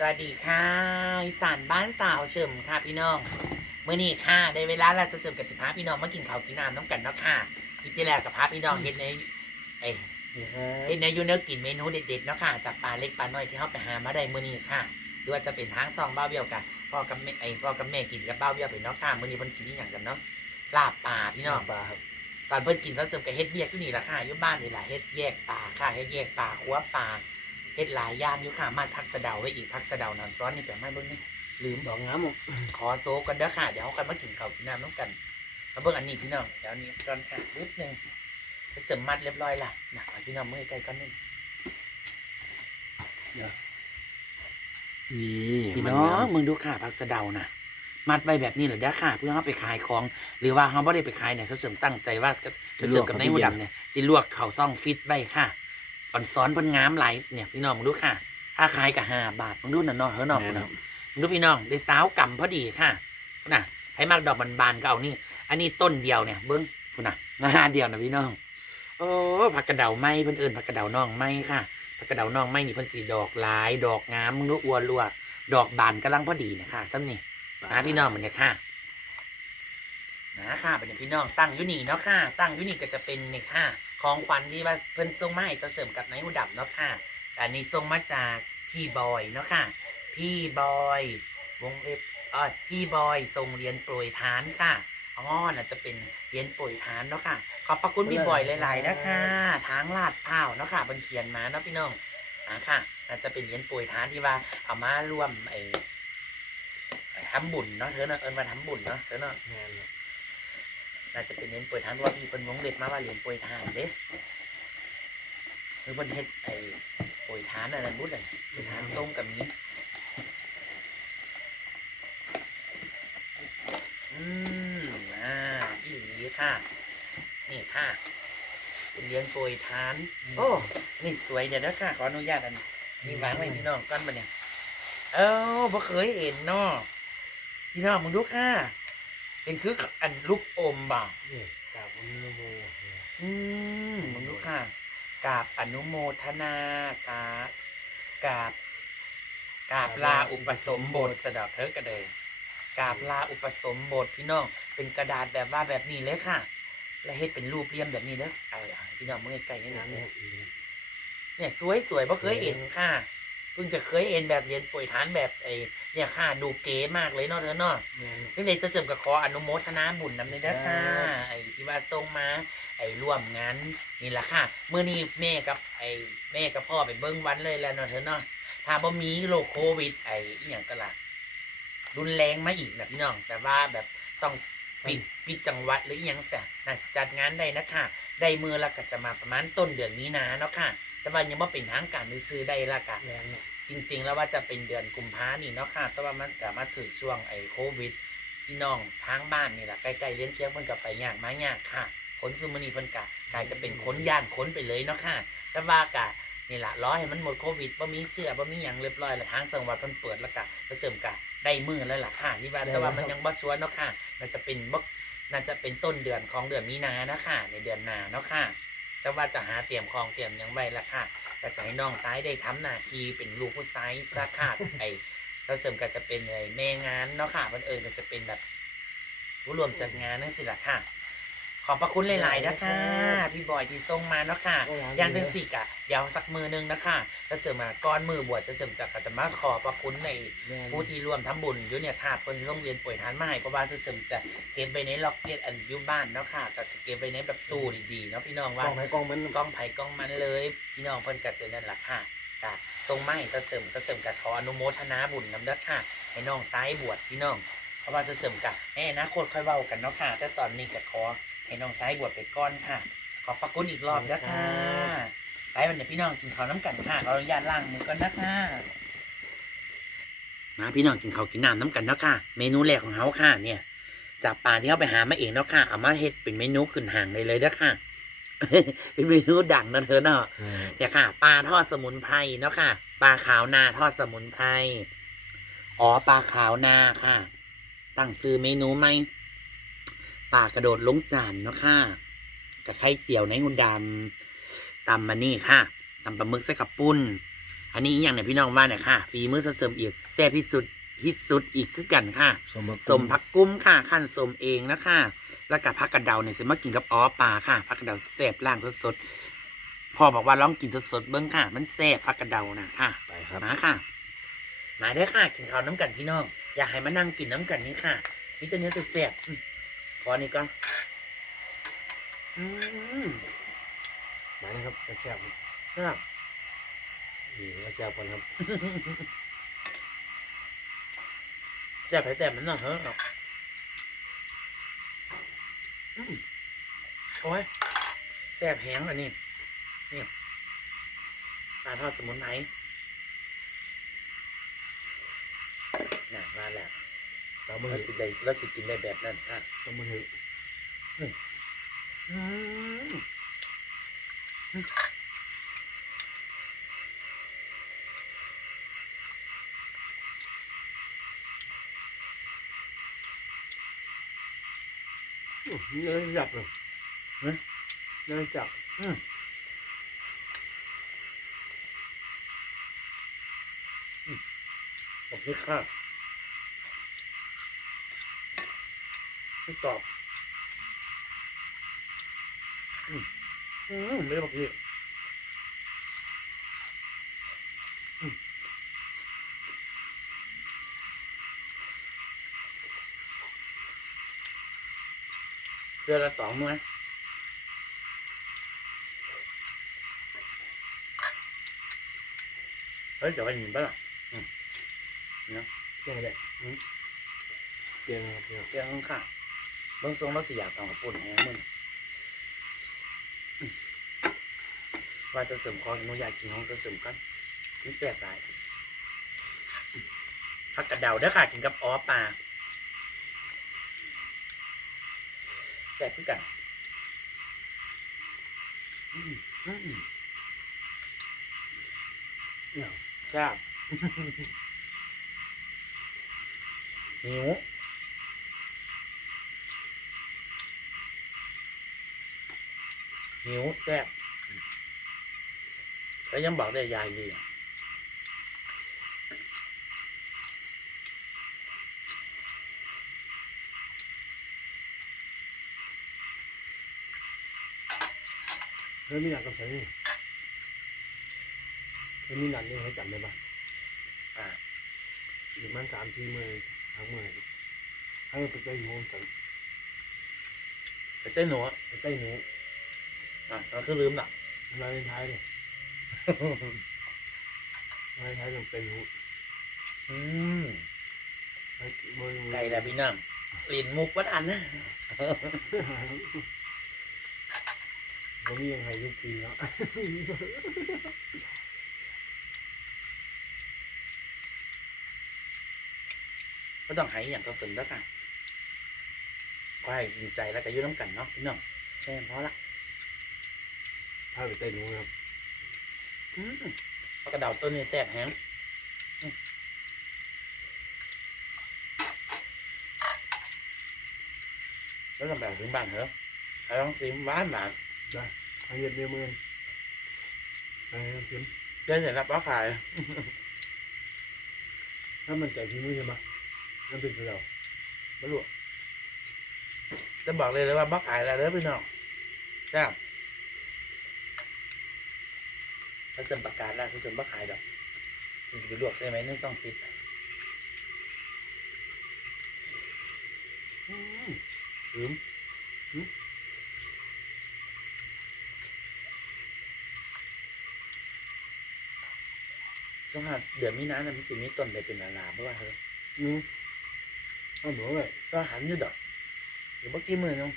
สวัสดีค่ะอีสานบ้านสาวเฉิมค่ะพี่น้องเมื่อนี้ค่ะได้เวลาเราจะเสริมกับสิบห้าพี่น้องมากินข้าวกินน้ำน้ำกันเนาะค่ะกินที่แรกกับพาพี่น้องเฮ็ดในเอ้ยเฮ็ดในอยูเนอกินเมนูเด็ดๆเนาะค่ะจากปลาเล็กปลาน้อยที่เขาไปหามาได้มื่อนี้ค่ะหรือว่าจะเป็นทางซองบ้าเบี้ยวกันพ่อกับแม่ไอ้พ่อกับแม่กินกับบ้าเบี้ยวไปเนาะค่ะมื่อนี้มันกินนี่อย่างกันเนาะลาบปลาพี่น้องปลาครับตอนเพิ่นกินเขาเสริมกับเฮ็ดเบียกอยู่นี่ละค่ะอยู่บ้านนี่แหละเฮ็ดแยกปลาค่ะเฮ็ดแยกปลาขัวปลา เฮ็ดหลายอย่างอยู่ค่ะ มาพักสะเดาไว้อีกพักสะเดานอนซ้อนนี่แปลไม่เบิ่งนี่ลืมดอกงามอะขอโซกันเด้อค่ะ เดี๋ยวเขากันมากินข้าวกินน้ำน้ำกันมาเบิ่งอันนี้พี่น้องเดี๋ยวอันนี้ก่อนค่ะนิดนึงไปเสริมมัดเรียบร้อยละนะเอาพี่น้องเมื่อใกล้ก่อนนึงนี่พี่น้องมึงดูค่ะผักสะเดานะมัดไว้แบบนี้เหรอเด้อค่ะ เพื่อเขาไปขายของ หรือว่าเขาไม่ได้ไปขายเนี่ยเขาเสริมตั้งใจว่าจะจะเสริมกับในหูดำเนี่ยจะลวกเข่าวซ่องฟิตไว้ค่ะ อ่อนซ้อนเพิ่นงามไหลายเนี่ยพี่น้องมึงดูค่ะถ้าขายกับห้าบาทมึงดูน่ะเนาะเฮ้ยน้องแม่มึงนเนาะครับดูพี่น้องได้สาวกำพอดีค่ะน่ะให้มากดอกบานๆก็เอานี่ อันนี้ต้นเดียวเนี่ยเบิ้งคุณน่ะงานเดียวนะพี่น้อง โอ้ผักกระเดาไม้เพิ่นเอิญผักกระเดาน้องไม้ค่ะผักกระเดาน้องไม้นี่เพิ่นสีดอกหลาย ดอกงามมึงดูอ้วนรัวดอกบานกำลังพอดีเนะค่ะซ้ำนี่มาพี่น้องมันเนี่ยค่ะนะค่ะเป็นพี่น้องตั้งอยุนี่เนาะค่ะ ตั้งอยุนี่ก็จะเป็นเนี่ยค่ะ ของขวัญที่ว่าเพิ่นส่งมาให้จะเสริมกับนายหูดับเนาะค่ะแต่อันนี้ส่งมาจากพี่บอยเนาะค่ะ พี่บอย วงเล็บเออพี่บอยส่งเรียนโปรยทานค่ะอ๋อน่าจะเป็นเรียนโปรยทานเนาะค่ะ ขอบพระคุณพี่บอยหลายๆนะคะทางลาดพร้าวเนาะค่ะเป็นเขียนมาเนาะพี่น้องอ่าค่ะน่าจะเป็นเหรียญโปรยทานที่ว่าเอามาร่วมไอ้ไอ้ทำบุญเนาะเธอเนาะเอิญมาทำบุญเนาะเธอเนาะแม่ นครับน่าจะเป็นเหรียญโปรยทานเพราะว่าพี่เป็นวงเล็บมาว่าเหรียญโปรยทานเด้หรือเป็นเฮ็ดไอ้โปรยทานอะไรนั่นบุญเลยโปรยทานส้มกับนี้อืมอ่าอีหลีค่ะ นี่ค่ะ เป็นเลี้ยงโปรยทาน โอ้นี่สวยเดี๋ยวนะค่ะขออนุญาตอันนี้วางไว้พี่น้องก้อนมาเนี่ยเอ้าบ่เคยเห็นเนาะพี่น้องมึงดูค่ะ เป็นคืออันลูกอมบ่านี่กราบอนุโมทนาอืมมึงดูค่ะกราบอนุโมทนาสากราบกราบลาอุปสมบทสะเดอกเธอกระเดยกราบลาอุปสมบทพี่น้อง เป็นกระดาษแบบว่าแบบนี้เลยค่ะ และเฮ็ดเป็นรูปเรียมแบบนี้เด้อเอาเอาพี่น้องมือใกล้ๆนี่งานะมนะครับอีกเนี่ยสวยสวยๆเพราะเคยเห็นค่ะเพิ่งจะเคยเห็นแบบเรียนป่วยฐานแบบไอ้เนี่ยค่ะดูเก๋มากเลยเนาะเธอเนาะแม่นนี่เลยจะเสริมกับขออนุโมทนาบุญนำเลยนะค่ะไอ้ที่ว่าทรงมา ไอ้ร่วมงานนี่แหละค่ะเมื่อนี้แม่กับไอ้แม่กับพ่อไปเบิ้งวันเลยแล้วเนาะเธอเนาะถ้าบ่มีโรคโควิด ไอ้อีหยังก็ล่ะรุนแรงมาอีกนะพี่น้อง แต่ว่าแบบต้องปิดปิดจังหวัดหรืออีหยังแต่น่าสิจัดงานได้นะคะได้มือละก็จะมาประมาณต้นเดือนมีนาเนาะค่ะ แต่ว่ายังว่าเป็นทางการซื้อๆได้ละกะแม่นครับจริง ๆ แล้วว่าจะเป็นเดือนกุมภานี่เนาะค่ะ แต่ว่ามันกลับมาถึงช่วงไอ้โควิดพี่น้องทางบ้านนี่แหละใกล้ๆเลี้ยงเคียงเพิ่นกับไปยากมายากค่ะขนซูมานีเพิ่นกะกลายจะเป็นขนย่านขนไปเลยเนาะค่ะ แต่ว่ากะนี่แหละรอให้มันหมดโควิดบ่มีเชื้อบ่มีหยังเรียบร้อยแล้วทางจังหวัดเพิ่นเปิดแล้วกะก็เสริมกะได้มือแล้วล่ะค่ะที่ว่าแต่ว่ามันยังบ่ชัวร์เนาะค่ะน่าจะเป็นบ่น่าจะเป็นต้นเดือนของเดือนมีนานะค่ะในเดือนหน้าเนาะค่ะ จะว่าจะหาเตรียมของเตรียมหยังไว้ละค่ะก็จะให้น้องซ้ายได้ทำหน้าที่เป็นลูกผู้ซ้ายราคาไอ้เราเสริมก็จะเป็นไอ้แม่งานเนาะค่ะมันเอิญก็จะเป็นแบบผู้รวมจัดงานนั่นสิล่ะค่ะ ขอบพระคุณหลายๆนะคะพี่บอยที่ส่งมาเนาะค่ะย่างจังสิกะ เดี๋ยวสักมือหนึงนะคะแล้วเสริมมาก้อนมือบวชจะเสริมจากก็จะมาขอบพระคุณในแม่นผู้ที่ร่วมทำบุญอยู่เนี่ยค่ะคนที่ต้องเรียนป่วยทานมาให้เพราะว่าจะเสริมจะเก็บไว้ในล็อกเก็ตอันอยุบ้านเนาะค่ะก็จะเก็บไว้ในแบบตู้ดีๆเนาะพี่น้องกว่าล้องไหมกล้องมันกล้องไผ่กล้องมันเลย พี่น้องเพิ่นกัดเจนั่นแหละค่ะกะตรงไม้ตะเสริมตะเสริมกะขออนุโมทนาบุญนำเด้อค่ะให้น้องซ้ายบวชพี่น้องเพราะว่าตะเสริมกะให้อนาคตค่อยเว้ากันเนาะค่ะแต่ตอนนี้กะขอให้น้องซ้ายบวชไปก่อนค่ะ ขอบพระคุณอีกรอบเด้อค่ะ ไปวันนี้พี่น้องกินข้าวน้ำกันค่ะขออนุญาตล้างมือก่อนนะคะมาพี่น้องกินข้าวกินน้ำน้ำกันเนาะค่ะ เมนูแรกของเฮาค่ะ เนี่ย จากปลาที่เขาไปหามาเองเนาะค่ะเอามาเฮ็ดเป็นเมนูขึ้นห่างได้เลยเด้อค่ะเป็นเมนูดังเนาะเธอเนาะแม่นเนี่ยค่ะปลาทอดสมุนไพรเนาะค่ะปลาขาวนาทอดสมุนไพรอ๋อปลาขาวนาค่ะ ตั้งซื้อเมนูไหมปลากระโดดลงจานเนาะค่ะกับไข่เจียวในหุ่นดำ ตำมานี่ค่ะตำปลาหมึกใส่กับปุ้น อันนี้อหย่างเนี่ยพี่น้องว่าเนี่ยค่ะฝีมือเสริมอีกแซ่บที่สุดที่สุดอีกคือกันค่ะสมบัติสมผักกุ้มค่ะขั้นสมเองนะคะแล้วกับผักกระเดาเนี่ยเสมากินกับอ้อปลาค่ะผักกระเดาแซ่บล่างสดๆพ่อบอกว่าลองกินสดๆเบิ้งค่ะ มันแซ่บผักกระเดานะค่ะไปครับมาค่ะ มาได้อค่ะกินข้าวน้ำกันพี่น้อง อยากให้มานั่งกินน้ำกันนี้ค่ะมีแต่เนื้อแซ่บๆอืมขออันนี้ก่อนอืม มานะครับแซ่บครับๆนี่ก็แซ่บกันครับแซ่บไปแซ่บมันหน่อยเฮ้ยอืมโอ้ยแซ่บแห้งอันนี้นี่ปลาทอดสมุนไพรน่ะมาแล้วตามมือเราสิได้เราสิกินได้แบบนั้นค่ะตามมืออืมนี่ เลยจับเลยนี่จับขอบคุณค่ะพี่กรอบอืม อืมไม่บอกพี่อืมเดือนละสองมื้อเฮ้ยจะไปหนีบ้างล่ะเกี่ยงเลยเกี่ยงครับเนี่ยเรื่องค่ะเบื้องทรงเราสิอยากทำกับปุ่นแห้งมึงอืม ว่าจะเสริมคอหนูอยากกินของจะเสริมกันนี่แซ่บหลายอืมผักกระเดาเด้อค่ะ กินกับอ้อปลาแซ่บคือกันอืมอืมเนี่ยแซ่บหิวหิวแซ่บ แล้วยังบอกได้ยายดีอะเฮ้ยมีหนักกับใส่นี่เฮ้ยมีหนักนี่ให้จำได้ปะอ่าหรือมันสามสี่มือทั้งมือให้ไปใต้หูกันไปเต้นหนูอะไปใต้หูอะเราคือลืมหลักลายท้ายเลย ลายท้ายต้องเป็นหูอืมให้มือไก่ละพี่น้องกลิ่นมุกวัดอันนะวันนี้ยังให้ยุคปีแล้วก็ต้องให้อย่างตัวสนแล้วค่ะก็ให้ดีใจแล้วก็อยุ่น้ำกันเนาะพี่น้องแค่พอละถ้าไปใต้หูครับอืม ปลากระเดาต้นนี้แซ่บแห้งอืมแล้วทำแบบถึงบ้านเหรอให้ลองซิมหวานหวานให้เย็นเรียมือให้เข็มเจ๊เสร็จแล้วป้าขาย ถ้ามันใจพี่มือใช่ไหมนั่นเป็นสุดแล้วไม่รู้จะบอกเลยเลยว่าป้าขายแล้วเด้อพี่น้องแซ่บ ถ้าเสริมประกาศแล้วถ้าเสริมป้าขายดอกสิไปลวกใช่ไหมในซ่องปิดอืมลืมช่วงหาเดือนมีนาเนี่ยมันสิมีต้นไปเป็นอาลาเพราะว่าเฮ้ยอืมเอาหนูเลยก็หันอยู่ดอกหรือเมื่อกี้มือนึง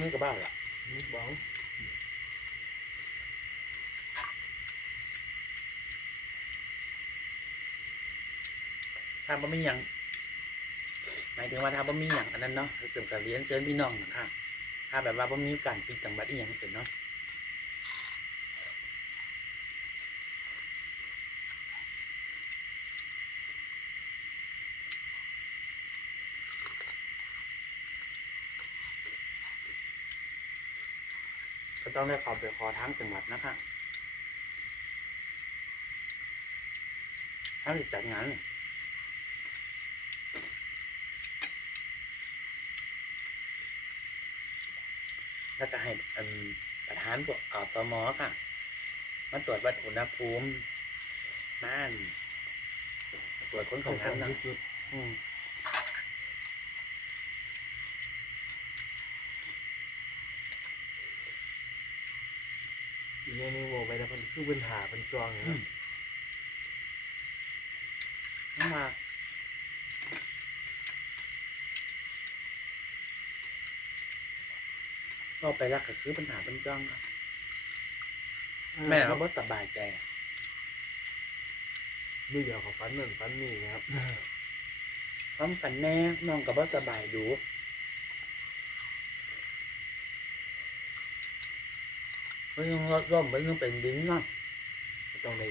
นี่ก็บ้าละบ้องถ้าบ่มีหยังหมายถึงว่าถ้าบ่มีหยังอันนั้นเนาะเสริมกับเรียนเชิญพี่น้องนะคะถ้าแบบว่าบ่มีการปิดจังหวัดอีหยังเป็นเนาะ ต้องได้ขอไปขอทั้งจังหวัดนะคะถ้าจะจัดงานแล้วก็ให้อันประธานพวกอตมค่ะ มาตรวจวัดอุณหภูมิม่านตรวจคนของท่านนะ จุดอืมอีกอย่างหนึงบอกไปแล้วมันคือเป็นหาเป็นจองอย่างนั้นเข้ามาก็ไปแล้วก็คือปัญหาเป็นจองค่ะแม่เราก็สบายใจมือเดียวเขาฟันหนั่นฟันนี่นะครับพร้อมกันแน่น้องกับว่สบายดู ไม่ยังรถร่มไม่ยังเป็นดินเนาะต้องใน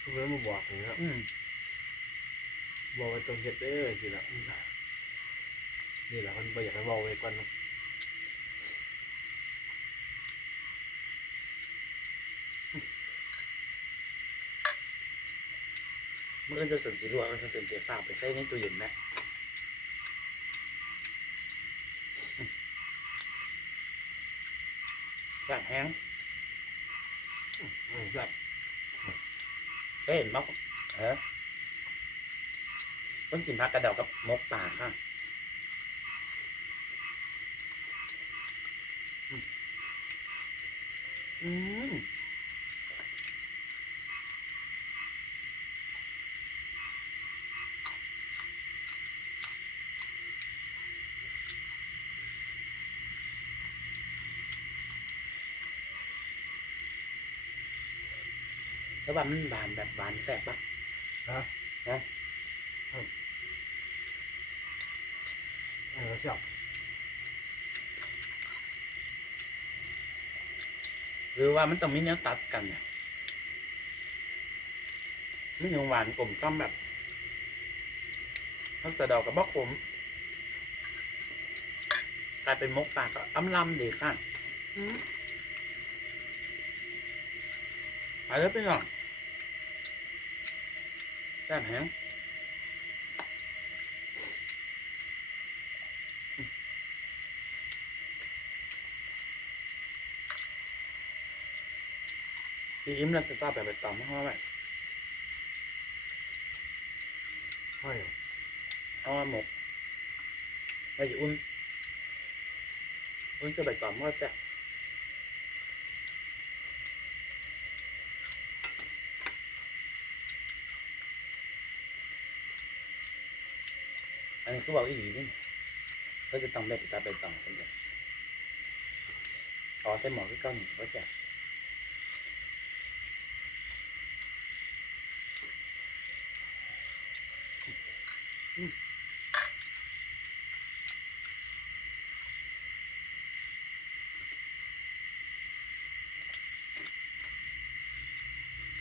ทุกคนมาบอกอย่างนี้ครับอืมบอกว่าต้องเฮ็ดเด้อสิละนี่แหละมันบ่อยากให้บอกไว้ก่อนนะเมื่อจะสนสีลวกเราจะสนเสียฝากไปใส่ในตู้เย็นนะแบบแห้งอืมครับเอ้ยมกเออต้องกินผักกระเดากับมกป่าค่ะอืม วว่ามันบานแบบบานแสบปะฮะฮะครับเออครับหรือว่ามันต้องมีแนวตัดกันเนี่ยไม่ยังหวานกลมกล้อมแบบทักษะดอกกับบอกผมกลายเป็นมกปากก็อ้ำลำดีค่ะ อืมไปแล้วไปหน่อยแซ่บแห้งพี่อิ่มแล้วจะทราบแบบไปต่อมาเพราะว่าห้อยเอามาหมกไปจะอุ่นอุ่นจะไปต่อมาแซ่บ นนี้คือบอกอีหลีนี่ก็จะต้องแบบตาไปต่อกันเลยอ๋อใส่หมอคือเก้าหนึ่งก็จะอืม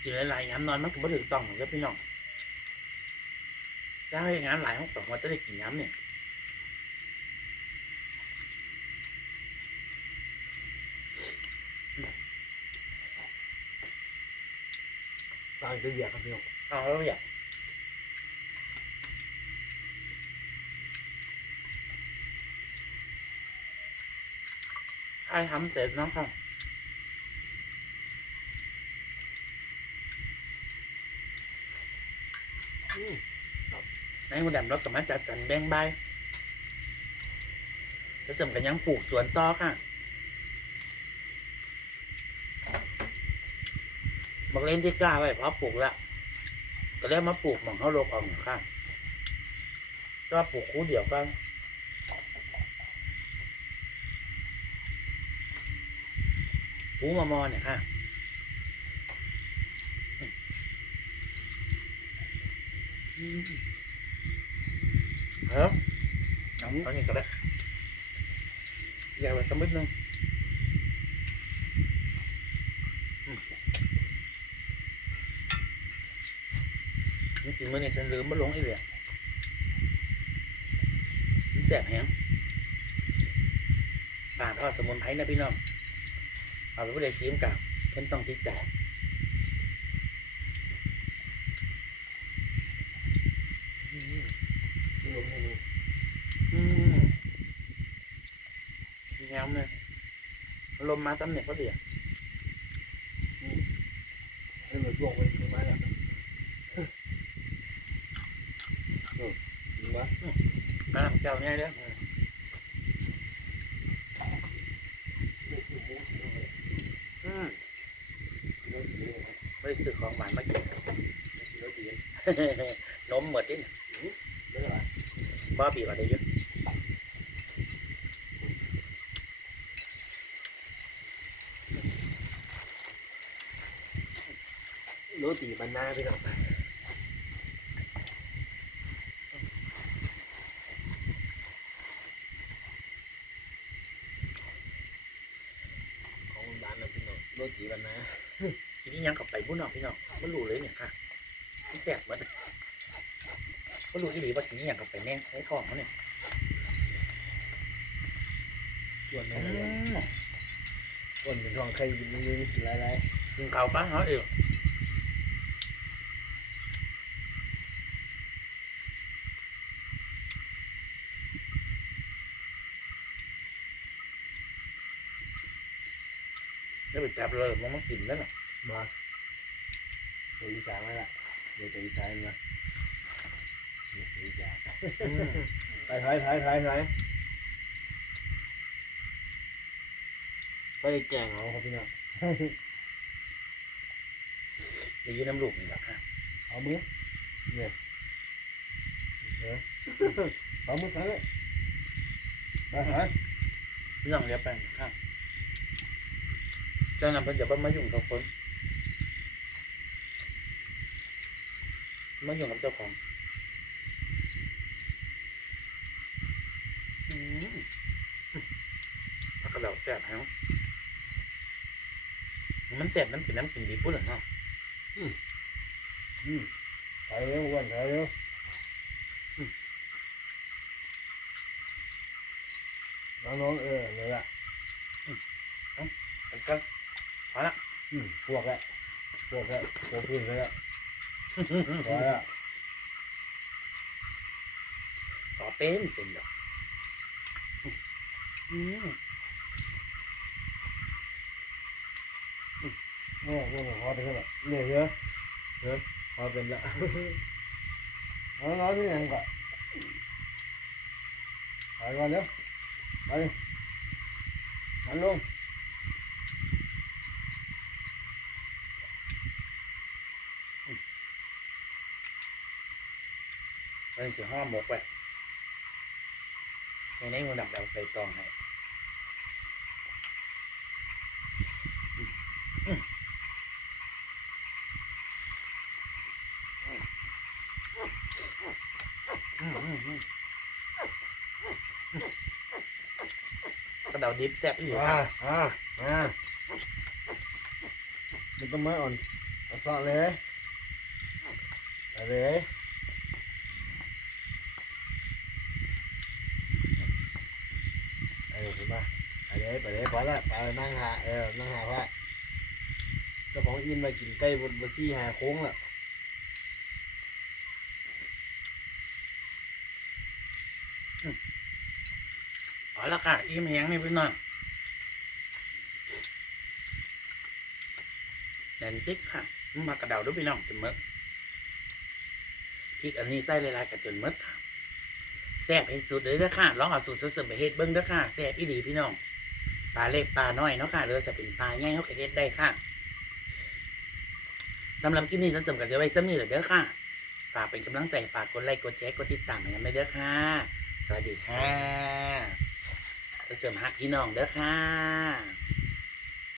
กินหลายๆย้ำนอนมันก็ไม่ถึงต้องแล้วพี่น้อง ถ้าให้งานหลายห้องสองวันจะได้กินย้ำเนี่ยต่างจะเหยียดครับพี่น้องเอาแล้วอยากให้ทำเสร็จน้องค่ะอืม ในคนดำรถกับมาจัดสรรแบ่งใบจะเสริมกันยังปลูกสวนต่อค่ะ บอกเล่นที่กล้าไว้เพราะปลูกแล้วก็เรียกมาปลูกหมองเขาโลกออกค่ะก็ปลูกคู่เดียวกันหูมามอเนี่ยค่ะอืม เออเอาเอานี่ก็ได้อยากไปสักนิดนึงอืมนี่จริงเมื่อนี่ฉันลืมมาลงอีกเลยอะมันแสบแฮงไปปลาทอดสมุนไพรนะพี่น้อง เอาไปผู้ใดซีมกับเพิ่นต้องติดใจ ลมให้นี่ อืมแง้มเลย ลมมาตำเนี่ยก็เดียวให้มันลวกไปถึงไม้ละเออเห็นปะน้ำเจ้าเนี่ยเด้อไม่คือหมูสิเอาไปอืมกินแล้วดีเลยนะไปซื้อของหวานมากินกินแล้วดีนมหมดจิ้นไม่เป็นไรบ้าบีก็ได้อยุ่ โรตีบรรณาพี่น้องของร้านนะพี่น้องโรตีบรรณากินนี่ยังกลับไปบุ้นน้องพี่น้องไม่รู้เลยเนี่ยค่ะมันแตกหมดไม่รู้ที่หลีว่ากินนี่ยังกลับไปแน่ใช้ทองเขาเนี่ยส่วนไหนอืส่วนมส่วนเป็นทองใครกินมันมีกินหลายกินข้าวป้าเขาเอง แล้วไปจับเลยมันมากินแล้วน่ะๆมาตัวอีสานมาละเดี๋ยวตัวอีสานมาเดี๋ยวตัวอีสานอืมถอยถอยถอยถอยถอยไปแกงเอาครับพี่น้องเดี๋ยวยืนน้ำลูกนี่แหละค่ะเอามือเนี่ยเออเอามือใส่เลยไปหาเรื่องเรียบไปค่ะเจ้านำเพิ่นจะบ่มายุ่งกับคนมายุ่งกับเจ้าของอืมผักกระเดาแซ่บฮะมันแซ่บน้ำกินน้ำกินดีปุ๊บเหรอเนาะอืมถอยเร็วอ้วันถอยเร็วอืมน้องๆเออเลยละ มันก็พอละ อืมพวกแหละพวกแหละพวกพื้นเลยละพอละขอเป็นเป็นดอกอืมโอ้โหพอไปแล้วเนี่ยเยอะเยอะพอเป็นละเอาน้อยนี่ยังก่อนไปก่อนเร็วไปหันลง มั นสีห้อหมกไปในนี้มันดับเราใส่ตองให้กระเดาดิบแซ่บอีหลีอ่าค่ะอ่าอ่ามันต้องมาอ่อนเอาซอสเลยไปเลยไปเลยขึ้นมาไป เลยไปเลยพอละไปนั่งหาเออนั่งหาพระเจ้าของอินมากินไก่บนบซี่หาโค้งละเอาละค่ะอิ่มแห้งนี่พี่น้องแดนติ๊กค่ะมันมากระเดาด้วยพี่น้องจนหมดพริกอันนี้ใส่ลายๆกับจนหมดค่ะแซ่บเห็นสูตรเลยเด้อค่ะลองเอาสูตรเสริมไปเฮ็ดเบิ้งเด้อค่ะแซ่บอีหลีพี่น้อง ปลาเล็กปลาน้อยเนาะค่ะหรือจะเป็นปลาใหญ่เขาก็เฮ็ดได้ค่ะสำหรับคลิปนี้ท่านเสริมกับเสียไว้ซ้ำนี่แหลยเด้อค่ะ ฝากเป็นกำลังใจฝากกดไลค์กดแชร์กดติดตามให้กันไปเด้อค่ะ สวัสดีค่ะจะเสริมหักพี่น้องเด้อค่ะ